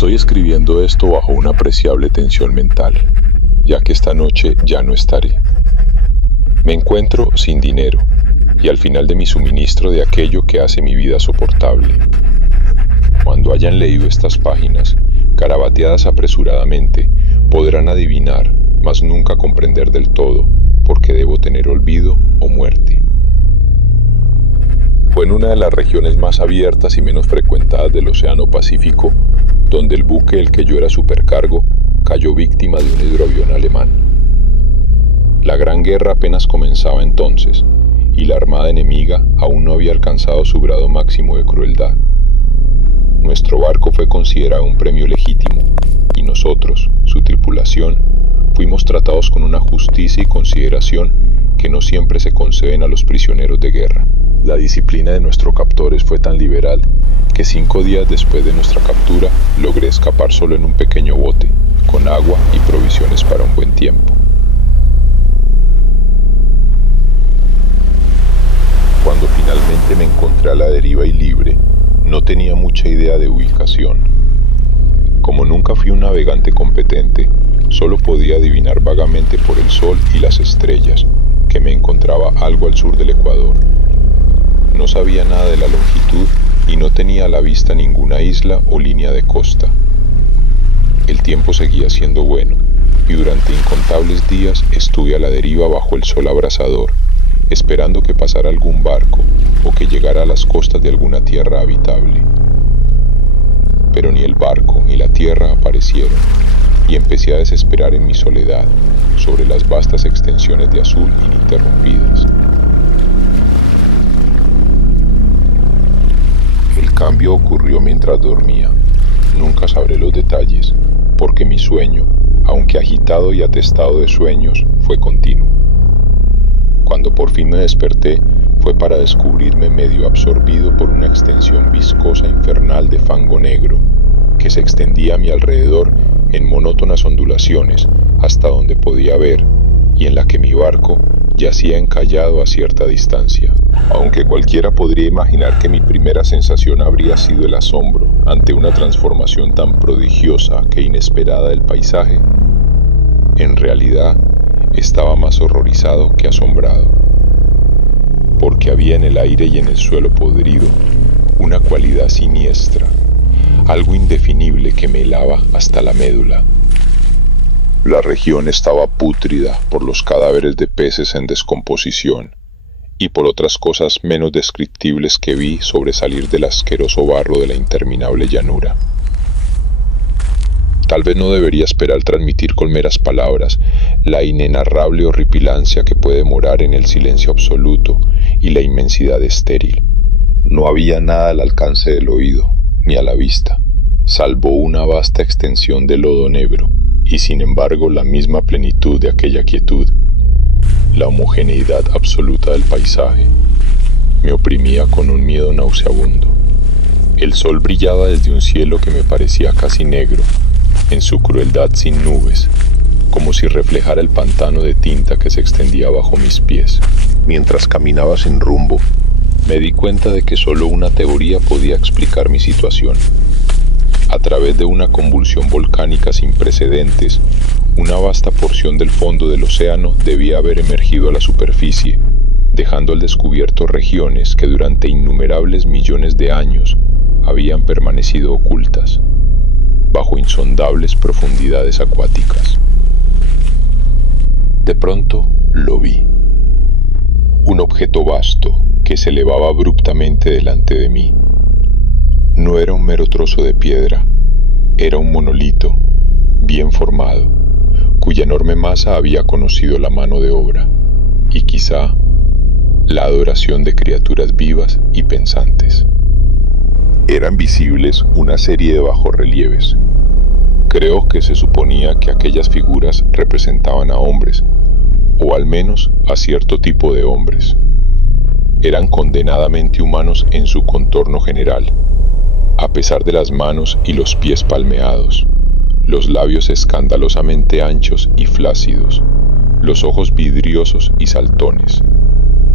Estoy escribiendo esto bajo una apreciable tensión mental, ya que esta noche ya no estaré. Me encuentro sin dinero y al final de mi suministro de aquello que hace mi vida soportable. Cuando hayan leído estas páginas, garabateadas apresuradamente, podrán adivinar, mas nunca comprender del todo, porque debo tener olvido o muerte. Fue en una de las regiones más abiertas y menos frecuentadas del Océano Pacífico, donde el buque del que yo era supercargo cayó víctima de un hidroavión alemán. La Gran Guerra apenas comenzaba entonces, y la armada enemiga aún no había alcanzado su grado máximo de crueldad. Nuestro barco fue considerado un premio legítimo, y nosotros, su tripulación, fuimos tratados con una justicia y consideración que no siempre se conceden a los prisioneros de guerra. La disciplina de nuestros captores fue tan liberal que 5 días después de nuestra captura logré escapar solo en un pequeño bote, con agua y provisiones para un buen tiempo. Cuando finalmente me encontré a la deriva y libre, no tenía mucha idea de ubicación. Como nunca fui un navegante competente, solo podía adivinar vagamente por el sol y las estrellas que me encontraba algo al sur del Ecuador. No sabía nada de la longitud y no tenía a la vista ninguna isla o línea de costa. El tiempo seguía siendo bueno y durante incontables días estuve a la deriva bajo el sol abrasador, esperando que pasara algún barco o que llegara a las costas de alguna tierra habitable. Pero ni el barco ni la tierra aparecieron y empecé a desesperar en mi soledad sobre las vastas extensiones de azul ininterrumpidas. El cambio ocurrió mientras dormía. Nunca sabré los detalles, porque mi sueño, aunque agitado y atestado de sueños, fue continuo. Cuando por fin me desperté, fue para descubrirme medio absorbido por una extensión viscosa infernal de fango negro, que se extendía a mi alrededor en monótonas ondulaciones hasta donde podía ver, y en la que mi barco yacía encallado a cierta distancia. Aunque cualquiera podría imaginar que mi primera sensación habría sido el asombro ante una transformación tan prodigiosa que inesperada del paisaje, en realidad estaba más horrorizado que asombrado, porque había en el aire y en el suelo podrido una cualidad siniestra, algo indefinible que me helaba hasta la médula. La región estaba pútrida por los cadáveres de peces en descomposición y por otras cosas menos descriptibles que vi sobresalir del asqueroso barro de la interminable llanura. Tal vez no debería esperar transmitir con meras palabras la inenarrable horripilancia que puede morar en el silencio absoluto y la inmensidad estéril. No había nada al alcance del oído, ni a la vista, salvo una vasta extensión de lodo negro, y sin embargo la misma plenitud de aquella quietud, la homogeneidad absoluta del paisaje, me oprimía con un miedo nauseabundo. El sol brillaba desde un cielo que me parecía casi negro, en su crueldad sin nubes, como si reflejara el pantano de tinta que se extendía bajo mis pies. Mientras caminaba sin rumbo, me di cuenta de que solo una teoría podía explicar mi situación. A través de una convulsión volcánica sin precedentes, una vasta porción del fondo del océano debía haber emergido a la superficie, dejando al descubierto regiones que durante innumerables millones de años habían permanecido ocultas, bajo insondables profundidades acuáticas. De pronto lo vi. Un objeto vasto que se elevaba abruptamente delante de mí. No era un mero trozo de piedra, era un monolito, bien formado, cuya enorme masa había conocido la mano de obra, y quizá la adoración de criaturas vivas y pensantes. Eran visibles una serie de bajorrelieves. Creo que se suponía que aquellas figuras representaban a hombres, o al menos a cierto tipo de hombres. Eran condenadamente humanos en su contorno general, a pesar de las manos y los pies palmeados, los labios escandalosamente anchos y flácidos, los ojos vidriosos y saltones,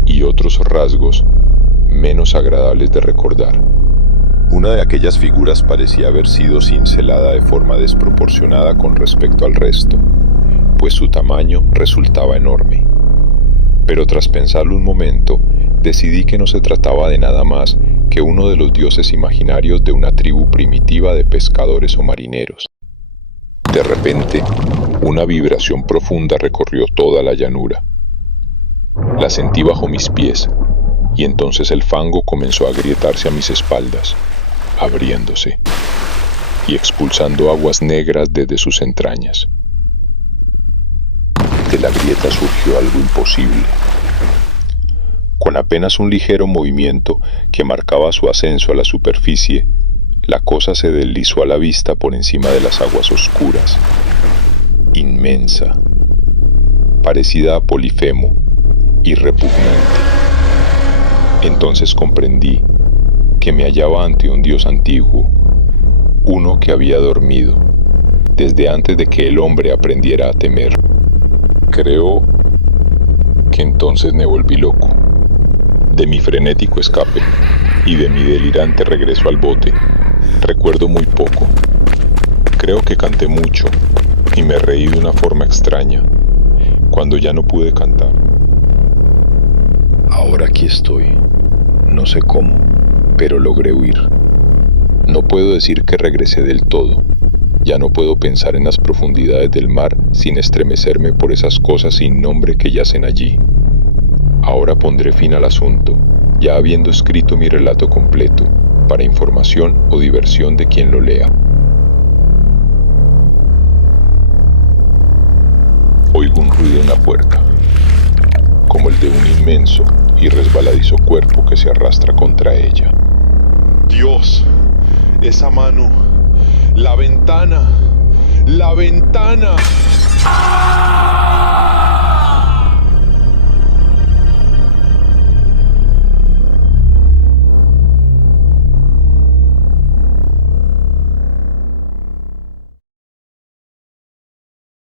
y otros rasgos menos agradables de recordar. Una de aquellas figuras parecía haber sido cincelada de forma desproporcionada con respecto al resto, pues su tamaño resultaba enorme. Pero tras pensarlo un momento, decidí que no se trataba de nada más que uno de los dioses imaginarios de una tribu primitiva de pescadores o marineros. De repente, una vibración profunda recorrió toda la llanura. La sentí bajo mis pies, y entonces el fango comenzó a agrietarse a mis espaldas, abriéndose y expulsando aguas negras desde sus entrañas. De la grieta surgió algo imposible. Con apenas un ligero movimiento que marcaba su ascenso a la superficie, la cosa se deslizó a la vista por encima de las aguas oscuras, inmensa, parecida a Polifemo y repugnante. Entonces comprendí que me hallaba ante un dios antiguo, uno que había dormido, desde antes de que el hombre aprendiera a temer. Creo que entonces me volví loco. De mi frenético escape y de mi delirante regreso al bote, recuerdo muy poco. Creo que canté mucho y me reí de una forma extraña, cuando ya no pude cantar. Ahora aquí estoy. No sé cómo, pero logré huir. No puedo decir que regresé del todo. Ya no puedo pensar en las profundidades del mar sin estremecerme por esas cosas sin nombre que yacen allí. Ahora pondré fin al asunto, ya habiendo escrito mi relato completo, para información o diversión de quien lo lea. Oigo un ruido en la puerta, como el de un inmenso y resbaladizo cuerpo que se arrastra contra ella. Dios, esa mano, la ventana, la ventana. ¡Ah!